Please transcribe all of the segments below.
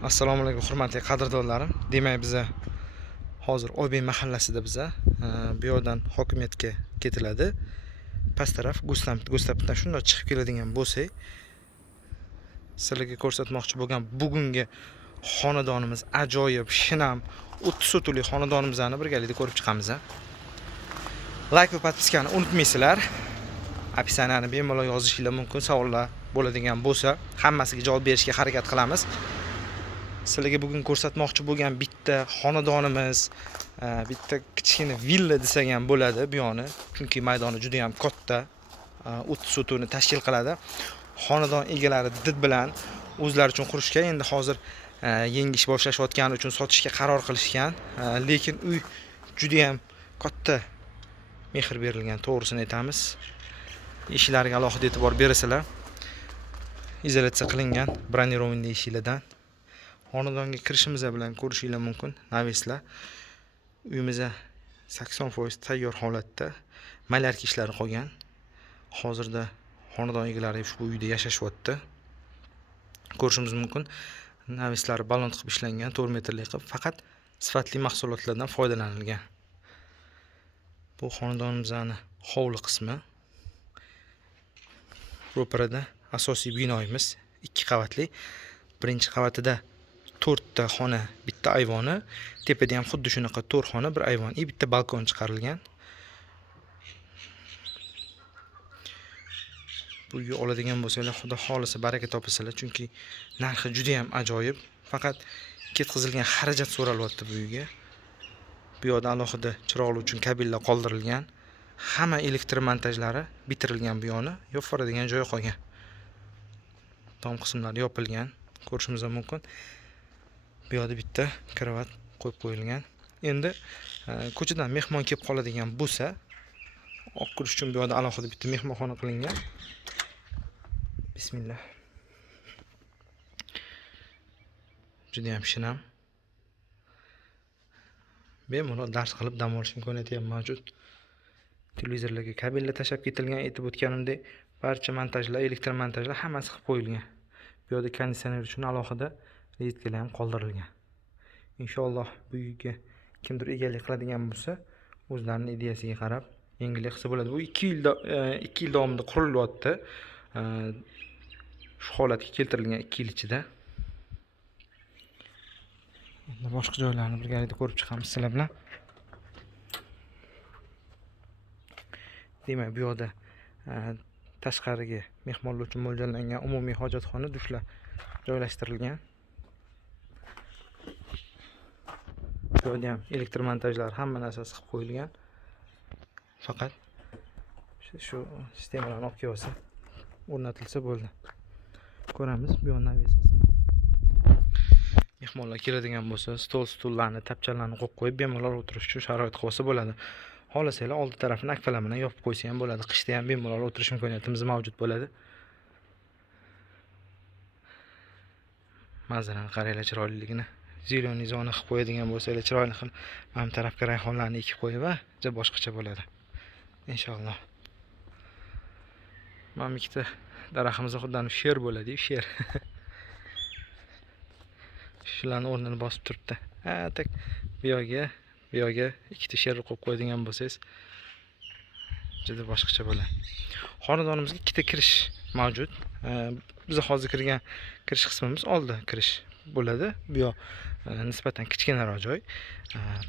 Assalomu alaykum hurmatli qadrdonlarim. Demak, biza hozir Oybek mahallasida biza bu yoqdan hokimiyatga ketiladi. Past taraf Go'stapdan shunday chiqib keladigan bo'lsak, sizlarga ko'rsatmoqchi bo'lgan bugungi xonadonimiz ajoyib, shinam, 30 sotuli xonadonimizni birgalikda ko'rib chiqamiz. Like va podpiskani unutmaysizlar. Описанияni bemalol yozishinglar mumkin. Savollar bo'ladigan bo'lsa, hammasiga javob berishga harakat qilamiz. Sizlarga bugun ko'rsatmoqchi bo'lgan bitta xonadonimiz, bitta kichkina villa desak ham bo'ladi bu yoqni, chunki maydoni juda ham katta, 30 sotuni tashkil qiladi. Xonadon egalari did bilan o'zlari uchun qurishgan, endi hozir yangi ish boshlashayotgani uchun sotishga qaror qilishgan, lekin uy juda ham katta mehr berilgan, to'g'risini aytamiz. Ishlariga alohida e'tibor berasizlar. Izolyatsiya qilingan, bronirованный eshiklardan. Xonadonga kirishimiz bilan ko'rishinglar mumkin. Naveslar. Uyimiz 80% tayyor holatda. Malyarka ishlari qolgan. Hozirda xonadon egalari ushbu uyda yashashyapti. Ko'rishimiz mumkin. Naveslari balon qilib ishlangan, 4 metrli qilib, faqat sifatli mahsulotlardan foydalanilgan. Bu xonadonimizning hovli qismi. Ro'parada asosiy binoyimiz 2 qavatli. Birinchi qavatida 4 ta xona, bitta ayvoni, tepada ham xuddi shunaqa 4 xona, bir ayvon, bitta balkon chiqarilgan. Bu uyni oladigan bo'lsanglar, xudo xolisa baraka topasizlar, chunki narxi juda ham ajoyib. Faqat ketkazilgan xarajat so'ralyapti bu uyga. Bu yoqda alohida chiroqlar uchun kabellar qoldirilgan. Hamma elektr montajlari bitirilgan bu yoqni, yo'qoladigan joyi qolgan. Tom qismlari yopilgan, ko'rishimiz mumkin. Bu yoqda bitta kravat qo'yib qo'yilgan. Endi ko'chadan mehmon kelib qoladigan bo'lsa, olib kirish uchun bu yoqda alohida bitta mehmonxona qilingan. Bismillah. Juda ham shinam. Bemalol dars qilib dam olish imkoniyati ham mavjud. Televizorlarga kabellar tashab ketilgan, aytib o'tganimdek, barcha montajlar, elektr montajlar hammasi qilib qo'yilgan. Bu yoqda konditsioner uchun alohida rezitkalar ham qoldirilgan. Inshaalloh bu uyga kimdir egalik qiladigan bo'lsa, o'zlarining ideyasiga qarab yangilik qilsa bo'ladi. Bu 2 yil davomida qurilyapti. Shu holatga keltirilgan 2 yil ichida. Endi boshqa joylarni birgalikda ko'rib chiqamiz sizlar bilan. Demak, bu yoqda tashqariga mehmonlar uchun mo'ljallangan umumiy hojatxona, dushlar joylashtirilgan. Bu yerda ham elektr montajlar hamma narsasi qilib qo'yilgan. Faqat shu sistemalarni olib kelsa o'rnatilsa bo'ldi. Ko'ramiz bu yoqdan qismi. Mehmonlar keladigan bo'lsa, stullarni, tapchalarni qo'yib qo'yib bemalol o'tirish uchun sharoit qilsa bo'ladi. Xohlasanglar oldi tarafini akfalar bilan yopib qo'ysa ham bo'ladi. Qishda ham bemalol o'tirish imkoniyatimiz mavjud bo'ladi. Manzarani qaranglar, chiroyliligini. Zeleniy zona qilib qo'yadigan bo'lsanglar, chiroyli qilib mana bu tarafga rayhonlarni ekib qo'yib, boshqacha bo'ladi. Inshaalloh. Mana ikkita daraxtimiz xuddi sher bo'ladi, sher. Shularni o'rnini bosib turibdi. Tak bu yoqga ikkita sher qo'yib qo'yadigan bo'lsangiz, juda boshqacha bo'ladi. Xonadonimizga ikkita kirish mavjud. Biz hozir kirgan kirish qismimiz oldi kirish bo'ladi. Bu yoq nisbatan kichkinaroq joy.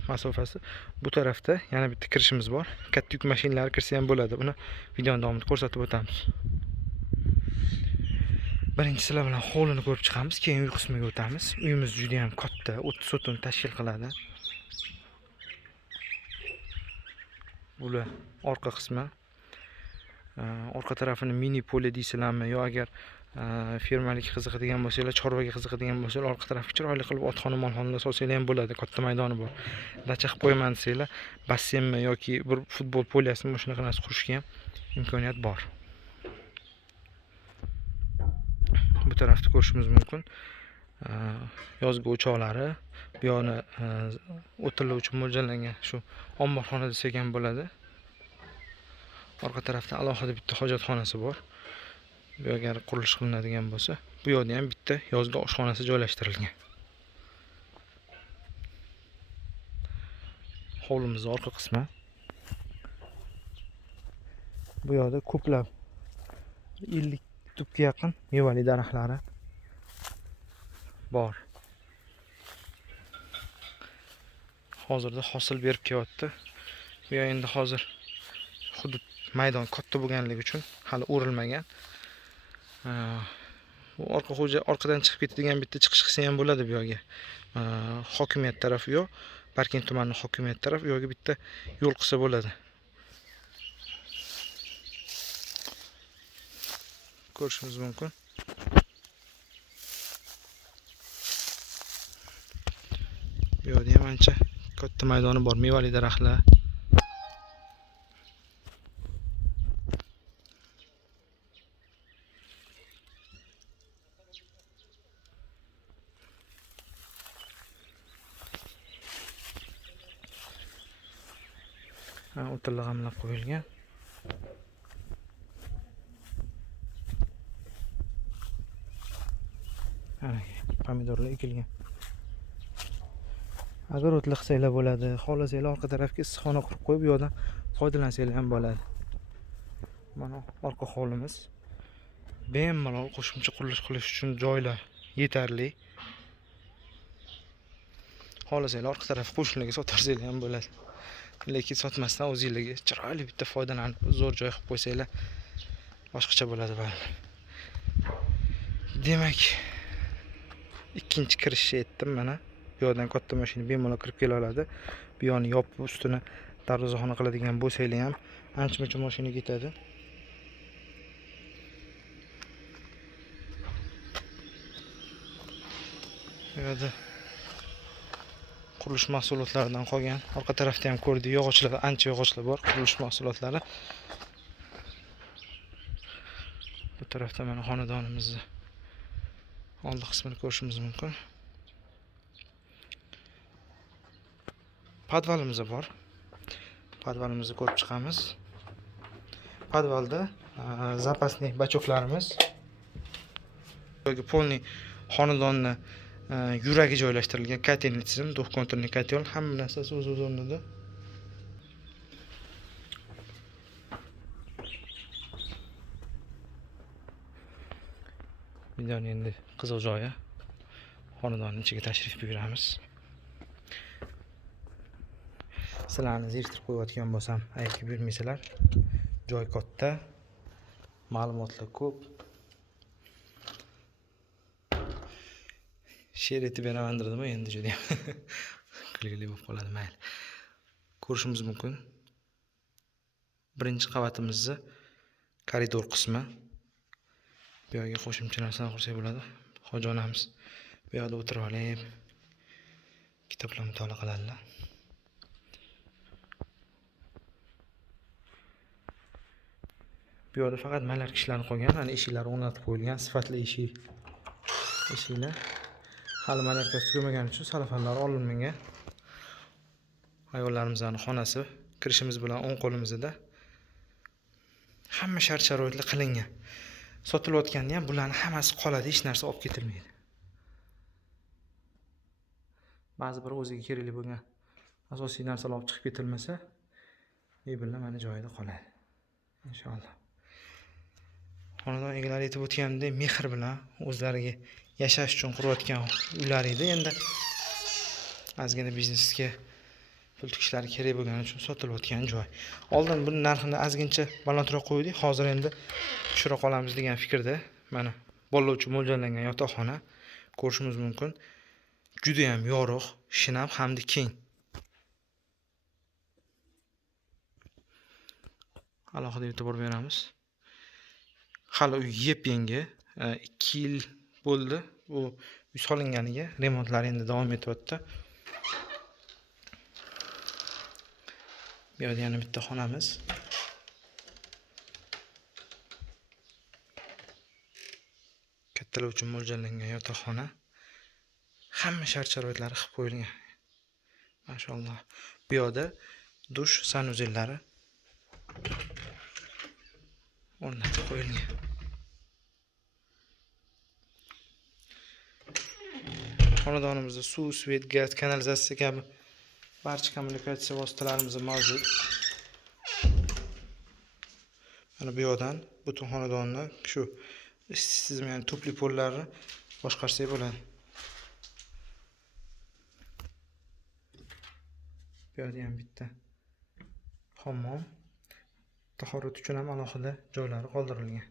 Masofasi bu tarafda yana bitta kirishimiz bor. Katta yuk mashinalari kirsa ham bo'ladi. Uni video davomida ko'rsatib o'tamiz. Birinchi sizlar bilan hovlini ko'rib chiqamiz, keyin uy qismiga o'tamiz. Uyimiz juda ham katta, 30 sotuni tashkil qiladi. Bular orqa qismi. Orqa tarafini mini pole deysizlarmi yo agar fermalik qiziqadigan bo'lsanglar, chorvaga qiziqadigan bo'lsanglar, orqa tarafga chiroyli qilib otxona, molxonalar solsanglar ham bo'ladi. Katta maydoni bor. Dacha qilib qo'yaman desanglar, basseynmi yoki bir futbol poliyasimi shunaqa narsa qurishga ham imkoniyat bor. Bu tarafda ko'rishimiz mumkin. Yozgi o'choqlari, bu yoqni o'tinlar uchun mo'ljallangan shu omborxona desak ham bo'ladi. Orqa tarafda alohida bitta hojatxonasi bor. Bu agar qurilish qilinadigan bo'lsa, bu yoqda ham bitta yozgi oshxonasi joylashtirilgan. hovlimizning orqa qismi. Bu yerda ko'plab 50 tubga yaqin mevali daraxtlari bor. Hozirda hosil berib kelyapti. Bu yer endi hozir hudud maydon katta bo'lganligi uchun hali o'rilmagan. Bu orqadan chiqib ketadigan bitta chiqish qilsa ham bo'ladi bu yerga. Hokimiyat tarafi yo'q, Parkent tumanining hokimiyat tarafi yo'q, bitta yo'l qilsa bo'ladi. Ko'rishingiz mumkin. Bu yerda ham ancha katta maydoni bor, mevali daraxtlar. O'tirli g'amlab qo'yilgan. Pomidorlar ekilgan. Agar o'tli qilsanglar bo'ladi, xohlasanglar orqa tarafga issiqxona qurib qo'yib, bu yerdan foydalansanglar ham bo'ladi. Mana orqa hovlimiz. Bemalol qo'shimcha qurilish qilish uchun joylar yetarli. Xohlasanglar orqa tarafga qo'shnilarga sotarsanglar ham bo'ladi. Lekin sotmasdan o'zingizlarga chiroyli bitta foydalanib zo'r joy qilib qo'ysanglar boshqacha bo'ladi baribir. Demak, ikkinchi kirishga yetdim mana. Bu yerdan katta mashina bemalol kirib kela oladi. Bu yerni yopib ustini darvozaxona qiladigan bo'lsanglar ham ancha-muncha mashina ketadi. Bu yerda qurilish mahsulotlaridan qolgan. Orqa tarafda ham ko'rdik, yog'ochlar, ancha yog'ochlar bor, qurilish mahsulotlari. Bu tarafda mana xonadonimizni oldi qismini ko'rishimiz mumkin. Podvalimiz bor. Podvalimizni ko'rib chiqamiz. Podvalda zapasniy bachoklarimiz. Yoki polni xonadonni yuragi joylashtirilgan kotelni tizim, duxkonturli kotel, hamma narsasi o'z o'rnida. Videoni endi qiziq joyi. Xonadonning ichiga tashrif buyuramiz. Sizlarni zeriktirib qo'yayotgan bo'lsam, aytib buyurmaysizlar. Joy katta, ma'lumotlar ko'p. She'r etib beraman dedim, endi juda ham kulgili bo'lib qoladi, mayli. Ko'rishimiz mumkin. Birinchi qavatimizni koridor qismi. Bu yerga qo'shimcha narsalar qursak bo'ladi. Hojonamiz bu yerda o'tirib olib kitoblar mutolaa qiladilar. Bu yerda faqat malark ishlarni qolgan, ana eshiklar o'rnatib qo'yilgan, sifatli eshiklar. Hali malarkasi tugamagani uchun salafanlar olinmagan. Ayollarimizning xonasi kirishimiz bilan o'ng qo'limizda. Hamma shart-sharoitlar qilingan. Sotilayotganda ham bularning hammasi qoladi, hech narsa olib ketilmaydi. Ba'zi bir o'ziga kerakli bo'lgan asosiy narsalar olib chiqib ketilmasa, mebellar mana joyida qoladi. Inshaalloh. Xonadon egalari aytib o'tganimdek, mehr bilan o'zlariga yashash uchun qurayotgan uylar edi. Endi ozgina biznesga pul tikishlari kerak bo'lgani uchun sotilayotgan joy. Oldin buni narxini ozgincha balandroq qo'ydik, hozir endi tushira qolamiz degan fikrda. Mana bolalar uchun mo'ljallangan yotoqxona ko'rishimiz mumkin. Juda ham yorug', shinam hamda keng. Alohida e'tibor beramiz. Hali uy yep-yangi, 2 yil bo'ldi. Bu uy solinganiga, remontlar endi davom etyapti. Bu yerda yana bitta xonamiz. Kattalar uchun mo'ljallangan yotoqxona. Hamma shart-sharoitlari qilib qo'yilgan. Mashalloh. Bu yerda dush sanuzellari o'rnatib qo'yilgan. Xonadonimizda suv, svet, gaz, kanalizatsiya kabi Barcha kommunikatsiya vositalarimiz mavjud. Mana bu yoqdan butun xonadonni shu sizmi, ya'ni tupli pollarni boshqarsak bo'ladi. Bu yerda ham bitta hammom, tahorat uchun ham alohida joylari qoldirilgan.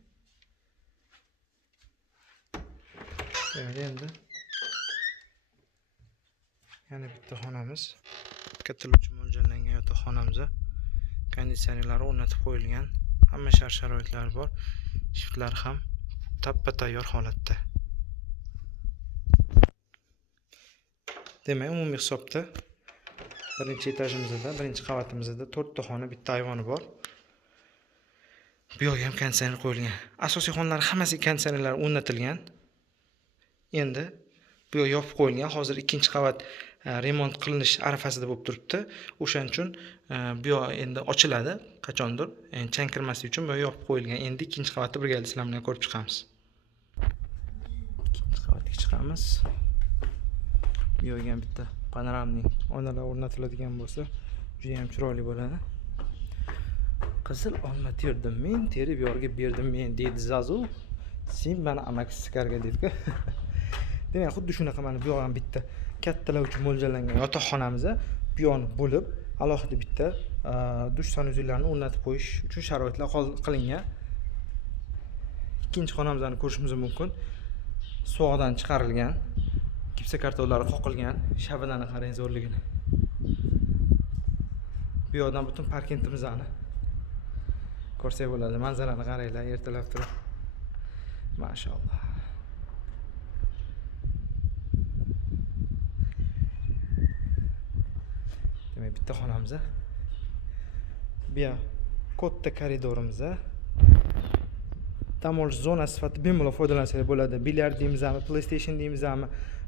Bu yerda endi yana bitta xonamiz, kattalovchi mo'ljallangan yotoqxonamiz, konditsionerlari o'rnatib qo'yilgan, hamma shart-sharoitlari bor, shiftlari ham tappa tayyor holatda. Demak, umumiy hisobda birinchi etajimizda, birinchi qavatimizda 4 ta xona, bitta ayvoni bor. Bu yerga ham konditsioner qo'yilgan. Asosiy xonalar hammasi konditsionerlar o'rnatilgan. Endi bu yoq yopib qo'yilgan. Hozir ikkinchi qavat remont qilinish arafasida bo'lib turibdi. O'shaning uchun bu yoq endi ochiladi qachondir. Endi chang kirmaslik uchun bu yoq yopib qo'yilgan. Endi ikkinchi qavatni birgalikda sizlar bilan ko'rib chiqamiz. Ikkinchi qavatga chiqamiz. Bu yoqga ham bitta panoramli oynalar o'rnatiladigan bo'lsa, juda ham chiroyli bo'ladi. Qizil olma terdim men, terib yorga berdim men, dedi Zazu. Sen meni amakisi sikarga dedi-ku. Demak, xuddi shunaqa mana bu yoq ham bitta kattalovchi mo'ljallangan yotoqxonamiz, bu yoqni bo'lib, alohida bitta dush sanuzellarni o'rnatib qo'yish uchun sharoitlar qilingan. Ikkinchi xonamizni ko'rishimiz mumkin. Suvoqdan chiqarilgan, gipsa kartonlari qoqilgan, shabadani qarang zo'rligini. Bu yoqdan butun parkentimizni ko'rsak bo'ladi. Manzarani qaranglar, ertalab turib. Mashallah. Demak, bitta xonamiz. Bu yoq katta koridorimiz. Dam olish zonasi sifatida bemalol foydalansangiz bo'ladi. Bilyard deymizmi, PlayStation deymizmi,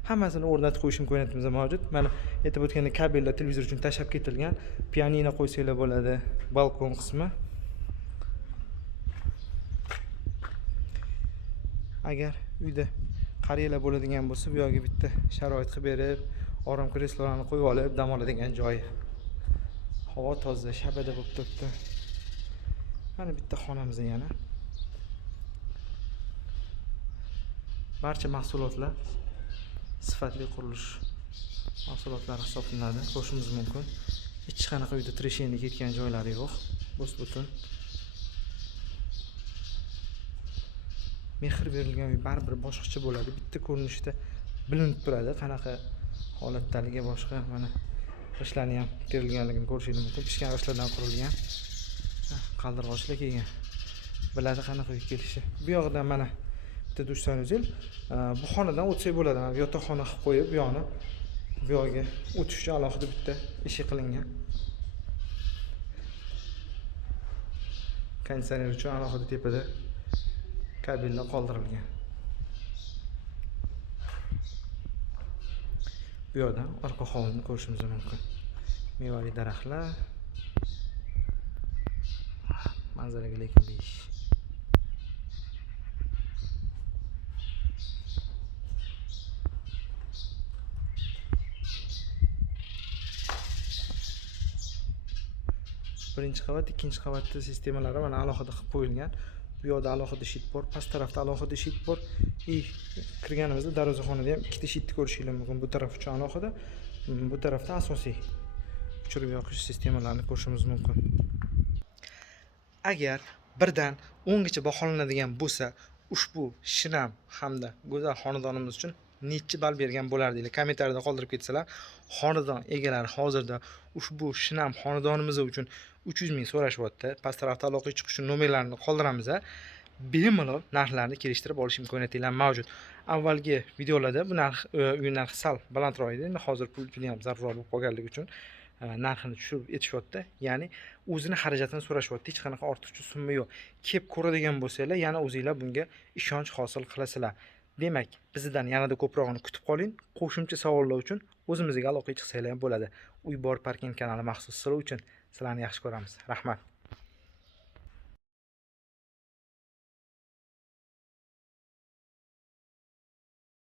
hammasini o'rnatib qo'yish imkoniyatimiz mavjud. Mana aytib o'tgandek, kabellar televizor uchun tashlab ketilgan. Pianino qo'ysanglar bo'ladi, balkon qismi. Agar uyda qariyalar bo'ladigan bo'lsa, bu yoqga bitta sharoit qilib berib, orom kreslolarni qo'yib olib, dam oladigan joyi. Havo toza, shabada bo'lib turibdi. Mana bitta xonamiz yana. Barcha mahsulotlar sifatli qurilish mahsulotlari hisoblanadi. Ko'rishimiz mumkin. Hech qanaqa uyda tresheniya ketgan joylari yo'q. Bus-butun. Mehr berilgan uy baribir boshqacha bo'ladi. Bitta ko'rinishda bilinib turadi, qanaqa holatdaligi boshqa. Mana g'ishtlarni ham terilganligini ko'rishingiz mumkin. Pishgan g'ishtlardan qurilgan. Qaldirg'ochlar kelgan. Biladi qanaqa uy kelishi. Bu yoqdan mana bitta dush sanuzel. Bu xonadan o'tsak bo'ladi. Mana yotoqxona qilib qo'yib, bu yoqni bu yoqga o'tish uchun alohida bitta eshik qilingan. Konditsioner uchun alohida tepada kabellar qoldirilgan. Bu yoqdan orqa hovlini ko'rishimiz mumkin. Mevali daraxtlar. Manzaraga lekin besh. Birinchi qavat, ikkinchi qavatda sistemalari mana alohida qilib qo'yilgan. Bu yoqda alohida shit bor, past tarafda alohida shit bor. Kirganimizda darvozaxonada ham ikkita shitni ko'rishingiz mumkin. Bu taraf uchun alohida, bu tarafda asosiy o'chirib yoqish sistemalarini ko'rishimiz mumkin. Agar birdan 10 gacha baholanadigan bo'lsa, ushbu shinam hamda go'zal xonadonimiz uchun necha ball bergan bo'lardinglar? Kommentariyada qoldirib ketsalar, xonadon egalari hozirda ushbu shinam xonadonimiz uchun 300 ming so'rashyapti. Past tarafda aloqaga chiqish uchun nomerlarini qoldiramiz. Bemalol narxlarni kelishtirib olish imkoniyatingiz mavjud. Avvalgi videolarda bu uy narxi sal balandroq edi. Endi hozir pul ham zarur bo'lib qolganligi uchun narxini tushirib etishyapti. Ya'ni o'zini xarajatini so'rashyapti. Hech qanaqa ortiqcha summa yo'q. Kelib ko'radigan bo'lsanglar, yana o'zingizlar bunga ishonch hosil qilasizlar. Demak, bizdan yanada ko'prog'ini kutib qoling. Qo'shimcha savollar uchun o'zimizga aloqaga chiqsanglar ham bo'ladi. Uy bor parking kanali maxsus sizlar uchun. Sizlarni yaxshi ko'ramiz. Rahmat.